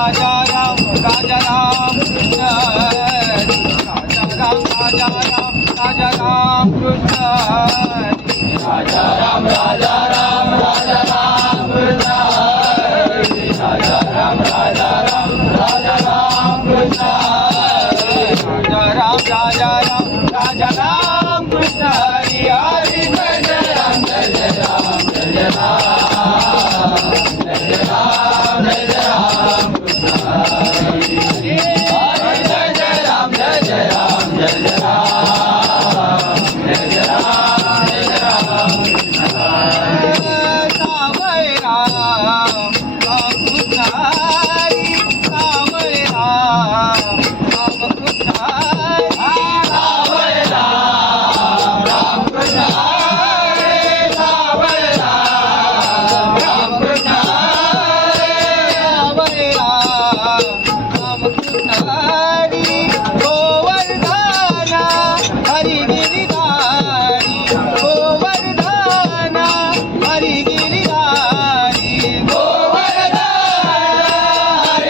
Raja Ram, Raja Ram, Raja Ram, Raja Ram, Raja Ram, Raja Ram, Raja Ram, Raja Ram, Raja Ram, जय राम राम राम भैया राम गुल गिरी ही गोर गोवर गोवर